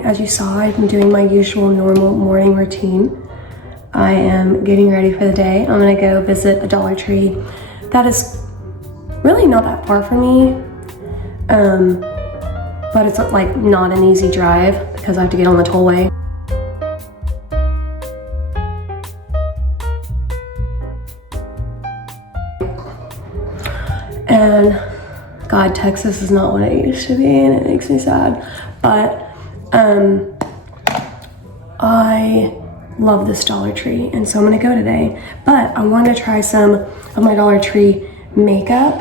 morning. As you saw, I'm doing my usual normal morning routine. I am getting ready for the day. I'm gonna go visit a Dollar Tree that is really not that far from me, but it's like not an easy drive because I have to get on the tollway. And God, Texas is not what it used to be, and it makes me sad. But I love this Dollar Tree, and so I'm gonna go today. But I want to try some of my Dollar Tree makeup.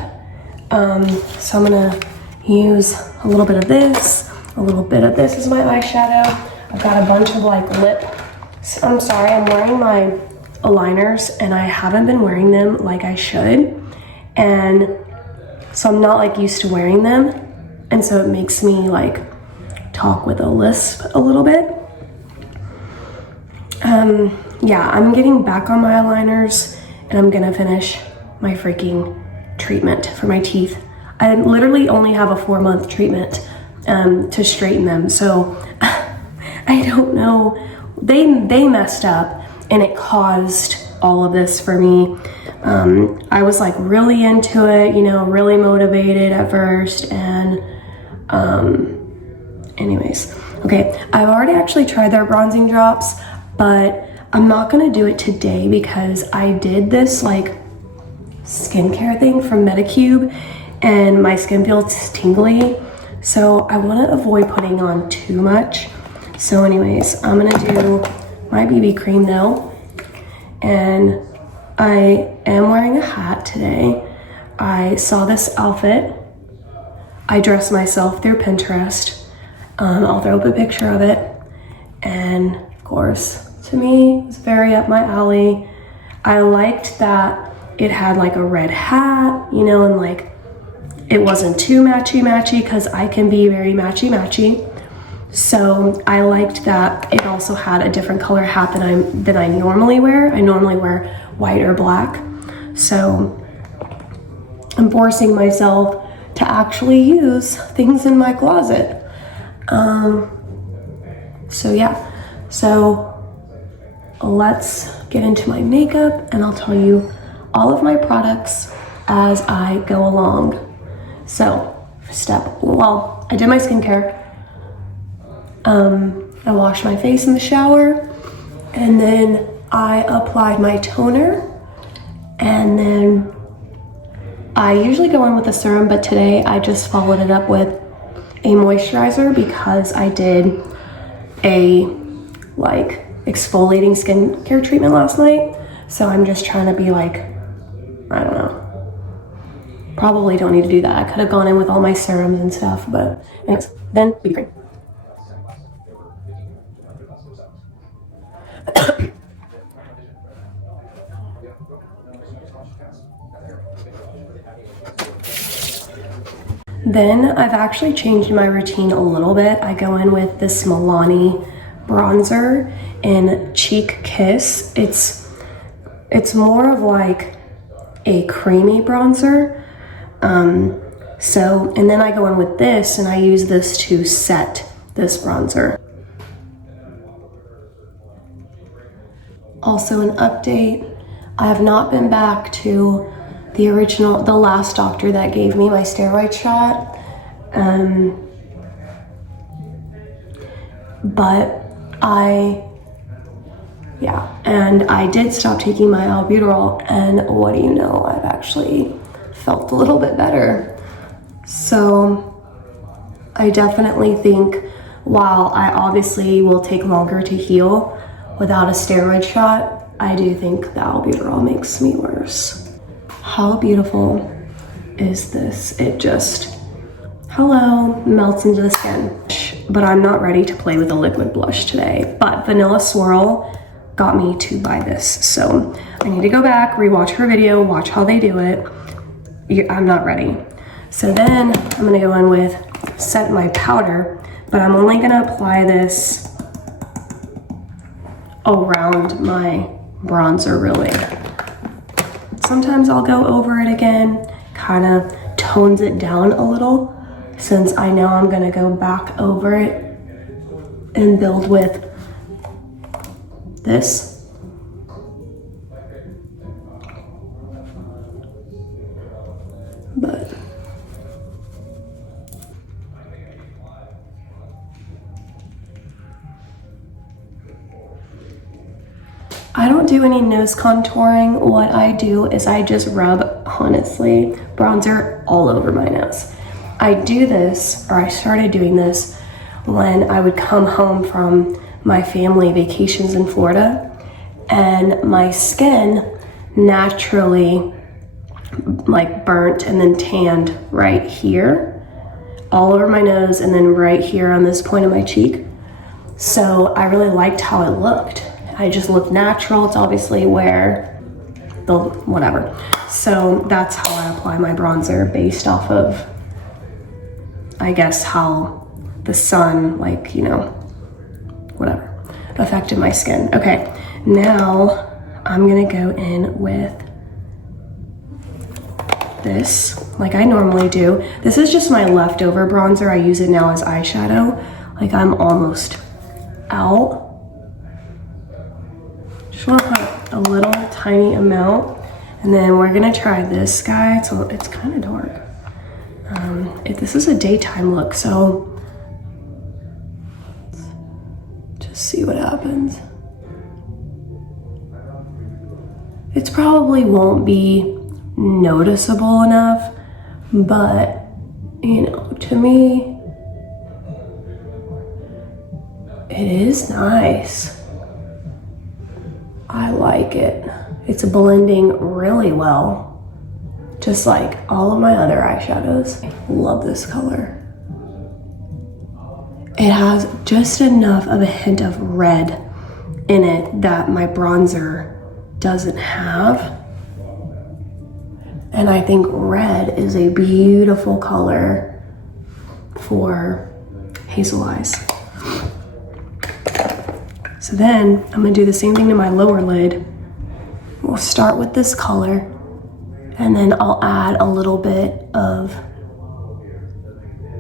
So I'm gonna use a little bit of this, a little bit of this as my eyeshadow. I've got a bunch of like I'm sorry, I'm wearing my aligners, and I haven't been wearing them like I should. And so I'm not like used to wearing them, and so it makes me like talk with a lisp a little bit. Yeah, I'm getting back on my aligners, and I'm gonna finish my freaking treatment for my teeth. I literally only have a 4-month treatment to straighten them, so I don't know. They messed up, and it caused all of this for me. I was like really into it, you know, really motivated at first, and anyways, okay, I've already actually tried their bronzing drops, but I'm not gonna do it today because I did this like skincare thing from Medicube, and my skin feels tingly, so I want to avoid putting on too much. So anyways, I'm gonna do my BB cream though, and I am wearing a hat today. I saw this outfit. I dressed myself through Pinterest. I'll throw up a picture of it. And of course, to me, it's very up my alley. I liked that it had like a red hat, you know, and like it wasn't too matchy because I can be very matchy. So I liked that it also had a different color hat than I normally wear. I normally wear white or black. So I'm forcing myself to actually use things in my closet. So yeah, so let's get into my makeup, and I'll tell you all of my products as I go along. So I did my skincare. I washed my face in the shower, and then I applied my toner, and then I usually go in with a serum, but today I just followed it up with a moisturizer because I did a like exfoliating skincare treatment last night. So I'm just trying to be like, I don't know, probably don't need to do that. I could have gone in with all my serums and stuff, but anyways, then BB cream. Then I've actually changed my routine a little bit. I go in with this Milani bronzer in Cheek Kiss. It's more of like a creamy bronzer. And then I go in with this, and I use this to set this bronzer. Also an update, I have not been back to the last doctor that gave me my steroid shot. And I did stop taking my albuterol, and what do you know, I've actually felt a little bit better. So I definitely think, while I obviously will take longer to heal without a steroid shot, I do think the albuterol makes me worse. How beautiful is this? It just, hello, melts into the skin. But I'm not ready to play with a liquid blush today. But Vanilla Swirl got me to buy this. So I need to go back, rewatch her video, watch how they do it. I'm not ready. So then I'm gonna go in with Set My Powder, but I'm only gonna apply this around my bronzer really. Sometimes I'll go over it again, kind of tones it down a little, since I know I'm gonna go back over it and build with this. But I don't do any nose contouring. What I do is I just rub, honestly, bronzer all over my nose. I do this, or I started doing this when I would come home from my family vacations in Florida, and my skin naturally like burnt and then tanned right here, all over my nose, and then right here on this point of my cheek. So I really liked how it looked. I just looked natural. It's obviously where the whatever. So that's how I apply my bronzer, based off of, I guess, how the sun, like, you know, whatever, affected my skin. Okay, now I'm gonna go in with this, like I normally do. This is just my leftover bronzer. I use it now as eyeshadow. Like, I'm almost out. Just want to put a little tiny amount, and then we're gonna try this guy. So it's kind of dark. This is a daytime look, so let's just see what happens. It probably won't be noticeable enough, but you know, to me, it is nice. I like it. It's blending really well, just like all of my other eyeshadows. I love this color. It has just enough of a hint of red in it that my bronzer doesn't have. And I think red is a beautiful color for hazel eyes. So then I'm gonna do the same thing to my lower lid. We'll start with this color, and then I'll add a little bit of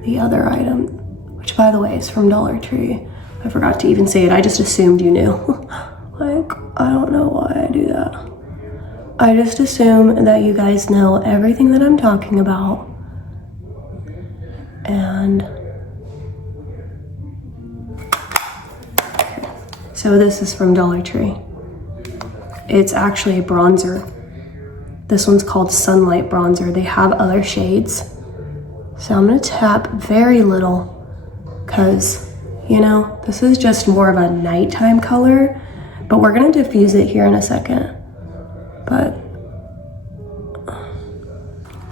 the other item, which, by the way, is from Dollar Tree. I forgot to even say it. I just assumed you knew. Like, I don't know why I do that. I just assume that you guys know everything that I'm talking about. And okay. So this is from Dollar Tree. It's actually a bronzer. This one's called Sunlight Bronzer. They have other shades. So I'm gonna tap very little, because, you know, this is just more of a nighttime color, but we're gonna diffuse it here in a second. But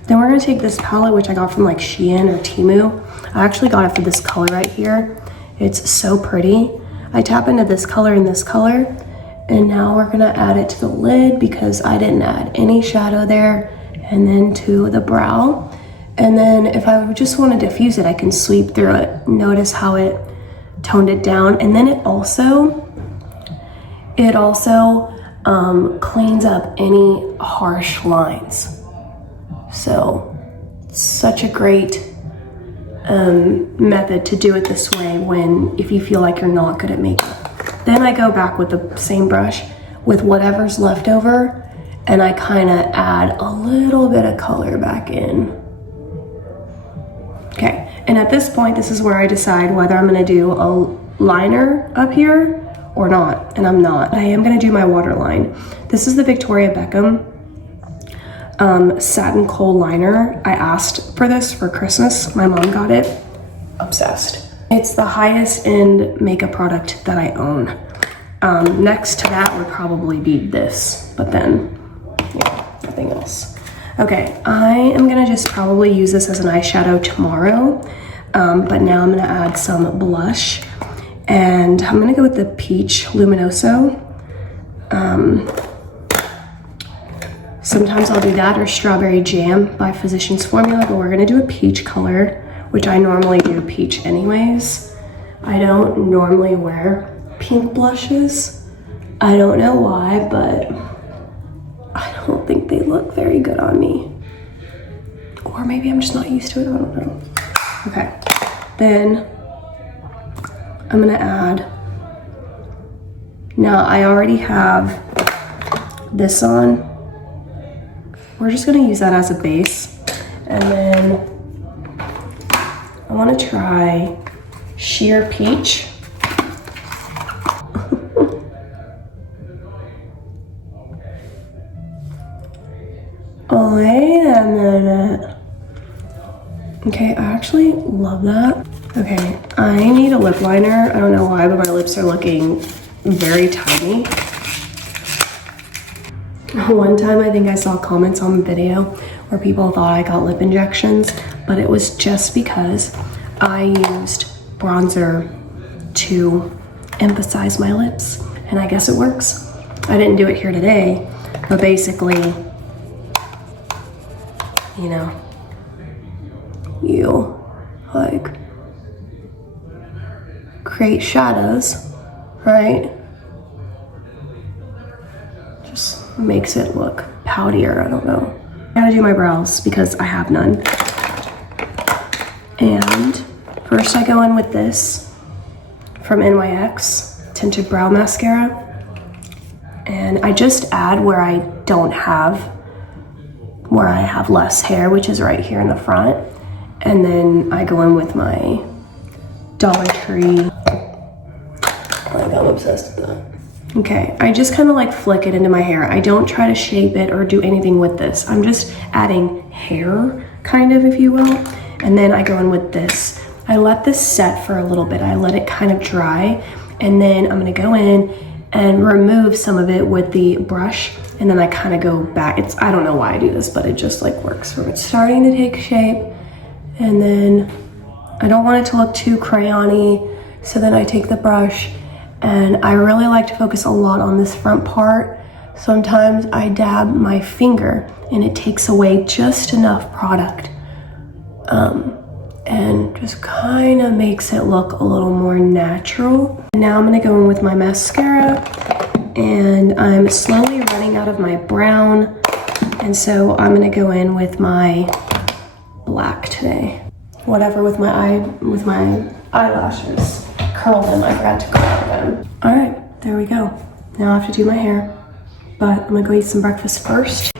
then we're gonna take this palette, which I got from like Shein or Temu. I actually got it for this color right here. It's so pretty. I tap into this color and this color, and now we're gonna add it to the lid because I didn't add any shadow there, and then to the brow. And then if I just want to diffuse it, I can sweep through it. Notice how it toned it down. And then it also cleans up any harsh lines. So such a great method to do it this way if you feel like you're not good at makeup. Then I go back with the same brush with whatever's left over, and I kind of add a little bit of color back in. Okay, and at this point, this is where I decide whether I'm gonna do a liner up here or not, and I'm not. I am gonna do my waterline. This is the Victoria Beckham Satin Kohl Liner. I asked for this for Christmas. My mom got it. Obsessed. It's the highest end makeup product that I own. Next to that would probably be this, but then, yeah, nothing else. Okay, I am gonna just probably use this as an eyeshadow tomorrow, but now I'm gonna add some blush, and I'm gonna go with the Peach Luminoso. Sometimes I'll do that, or Strawberry Jam by Physicians Formula, but we're gonna do a peach color, which I normally do peach anyways. I don't normally wear pink blushes. I don't know why, but I don't think they look very good on me. Or maybe I'm just not used to it, I don't know. Okay, then I'm gonna add, now I already have this on. We're just gonna use that as a base. And then I wanna try Sheer Peach. Oh, wait a minute. Okay, I actually love that. Okay, I need a lip liner. I don't know why, but my lips are looking very tiny. One time I think I saw comments on the video where people thought I got lip injections, but it was just because I used bronzer to emphasize my lips, and I guess it works. I didn't do it here today, but basically, you know, you like create shadows, right? Just makes it look poutier, I don't know. I gotta do my brows because I have none. And first I go in with this from NYX Tinted Brow Mascara. And I just add where I have less hair, which is right here in the front. And then I go in with my Dollar Tree. Like, I'm obsessed with that. Okay, I just kind of like flick it into my hair. I don't try to shape it or do anything with this. I'm just adding hair, kind of, if you will. And then I go in with this. I let this set for a little bit. I let it kind of dry. And then I'm gonna go in and remove some of it with the brush. And then I kind of go back. I don't know why I do this, but it just like works for me. It's starting to take shape. And then I don't want it to look too crayon-y. So then I take the brush, and I really like to focus a lot on this front part. Sometimes I dab my finger and it takes away just enough product. And just kind of makes it look a little more natural. Now I'm gonna go in with my mascara, and I'm slowly running out of my brown. And so I'm gonna go in with my black today. Whatever with my eyelashes. Curl them, I forgot to curl them. All right, there we go. Now I have to do my hair, but I'm gonna go eat some breakfast first.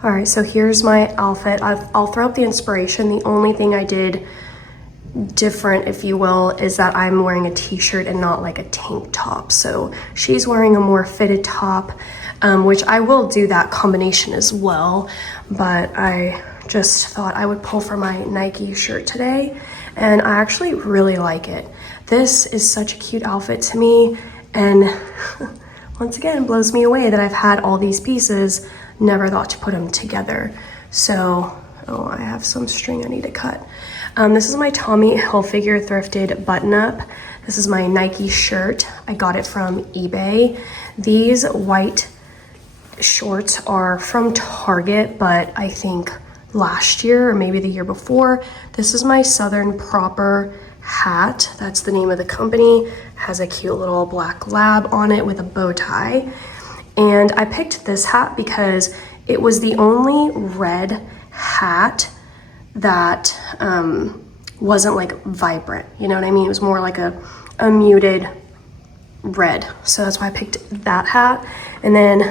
All right, so here's my outfit. I'll throw up the inspiration. The only thing I did different, if you will, is that I'm wearing a t-shirt and not like a tank top. So she's wearing a more fitted top, which I will do that combination as well. But I just thought I would pull for my Nike shirt today, and I actually really like it. This is such a cute outfit to me, and once again, blows me away that I've had all these pieces, never thought to put them together. So, oh, I have some string I need to cut. This is my Tommy Hilfiger thrifted button-up. This is my Nike shirt. I got it from eBay. These white shorts are from Target, but I think last year or maybe the year before. This is my Southern Proper hat. That's the name of the company. Has a cute little black lab on it with a bow tie. And I picked this hat because it was the only red hat that wasn't like vibrant, you know what I mean? It was more like a muted red. So that's why I picked that hat. And then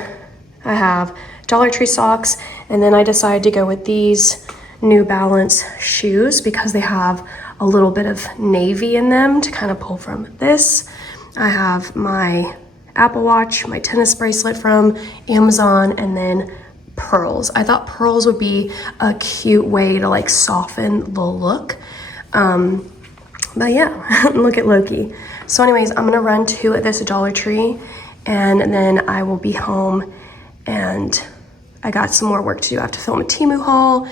I have Dollar Tree socks, and then I decided to go with these New Balance shoes because they have a little bit of navy in them to kind of pull from this. I have my Apple Watch, my tennis bracelet from Amazon, and then pearls. I thought pearls would be a cute way to like soften the look. But yeah, look at Loki. So anyways, I'm gonna run to this Dollar Tree and then I will be home, and I got some more work to do. I have to film a Temu haul,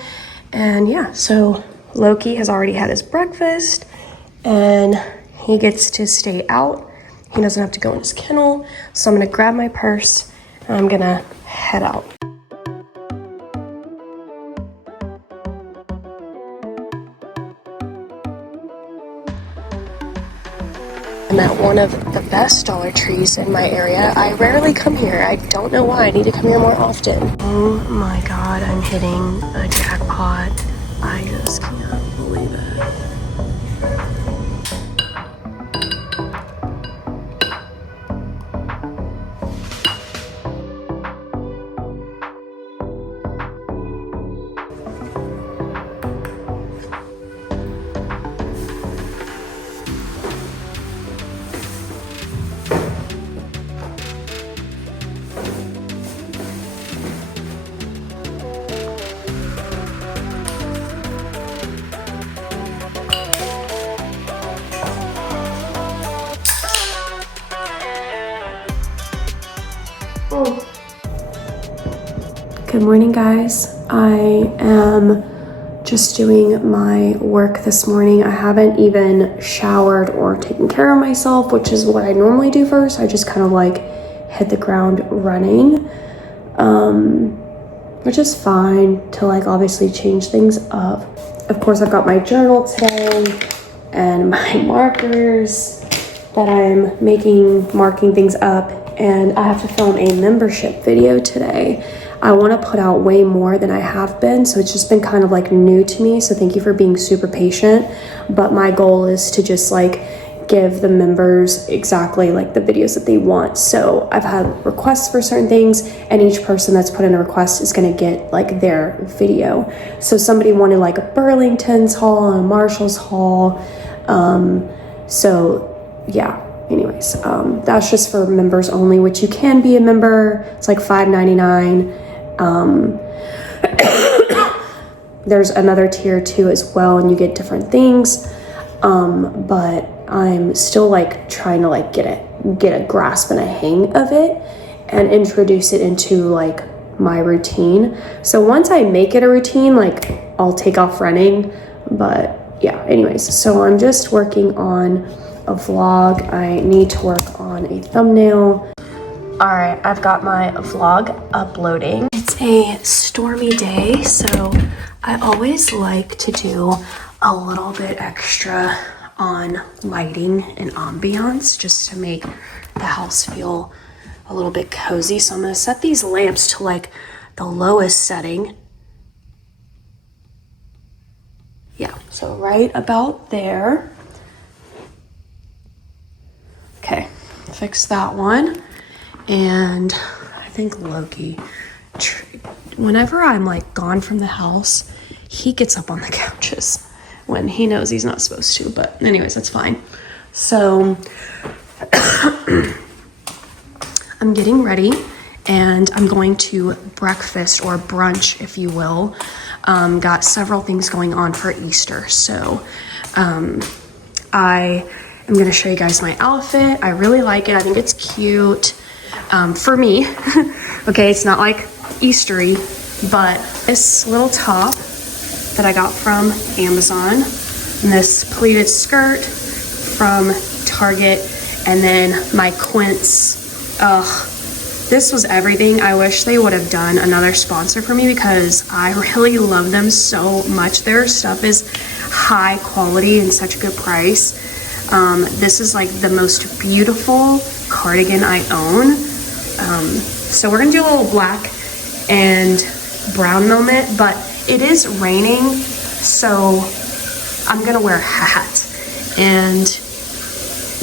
and yeah, so Loki has already had his breakfast, and he gets to stay out. He doesn't have to go in his kennel, so I'm gonna grab my purse, and I'm gonna head out. I'm at one of the best Dollar Trees in my area. I rarely come here. I don't know why. I need to come here more often. Oh my God, I'm hitting a jackpot. I just can't believe it. Good morning, guys. I am just doing my work this morning. I haven't even showered or taken care of myself, which is what I normally do first. I just kind of like hit the ground running, which is fine to like obviously change things up. Of course, I've got my journal today and my markers that I'm marking things up, and I have to film a membership video today. I want to put out way more than I have been, so it's just been kind of like new to me, so thank you for being super patient. But my goal is to just like give the members exactly like the videos that they want. So I've had requests for certain things, and each person that's put in a request is going to get like their video. So somebody wanted like a Burlington's haul and a Marshall's haul, so yeah. Anyways, that's just for members only, which you can be a member. It's like $5.99. There's another tier too as well, and you get different things. But I'm still like trying to like get a grasp and a hang of it and introduce it into like my routine. So once I make it a routine, like I'll take off running. But yeah, anyways, so I'm just working on a vlog. I need to work on a thumbnail. All right, I've got my vlog uploading. It's a stormy day, so I always like to do a little bit extra on lighting and ambiance just to make the house feel a little bit cozy. So I'm gonna set these lamps to like the lowest setting. Yeah, so right about there. Okay, fix that one. And I think Loki, whenever I'm like gone from the house, he gets up on the couches when he knows he's not supposed to. But anyways, that's fine. So I'm getting ready, and I'm going to breakfast or brunch, if you will. Got several things going on for Easter. So I am going to show you guys my outfit. I really like it. I think it's cute for me. Okay, it's not like Eastery, but this little top that I got from Amazon, and this pleated skirt from Target, and then my Quince. This was everything. I wish they would have done another sponsor for me because I really love them so much. Their stuff is high quality and such a good price. This is like the most beautiful cardigan I own. So we're gonna do a little black and brown moment, but it is raining, so I'm gonna wear a hat, and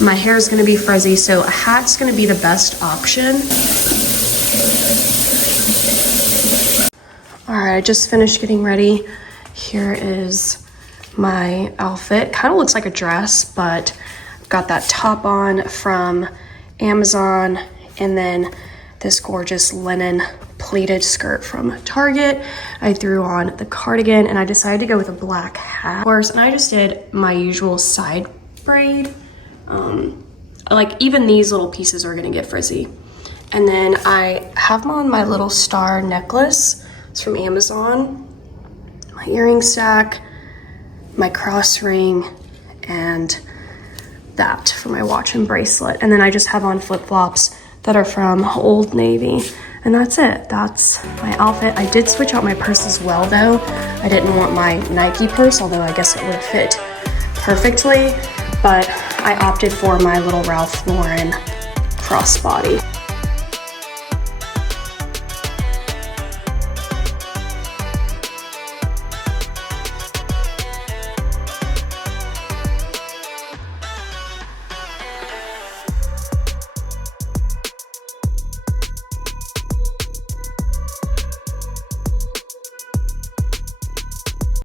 my hair is gonna be frizzy, so a hat's gonna be the best option. All right, I just finished getting ready. Here is my outfit. Kind of looks like a dress, but I've got that top on from Amazon, and then this gorgeous linen pleated skirt from Target. I threw on the cardigan, and I decided to go with a black hat, of course, and I just did my usual side braid. Like even these little pieces are gonna get frizzy. And then I have on my little star necklace. It's from Amazon. My earring stack, my cross ring, and that for my watch and bracelet. And then I just have on flip-flops that are from Old Navy. And that's it. That's my outfit. I did switch out my purse as well though. I didn't want my Nike purse, although I guess it would fit perfectly. But I opted for my little Ralph Lauren crossbody.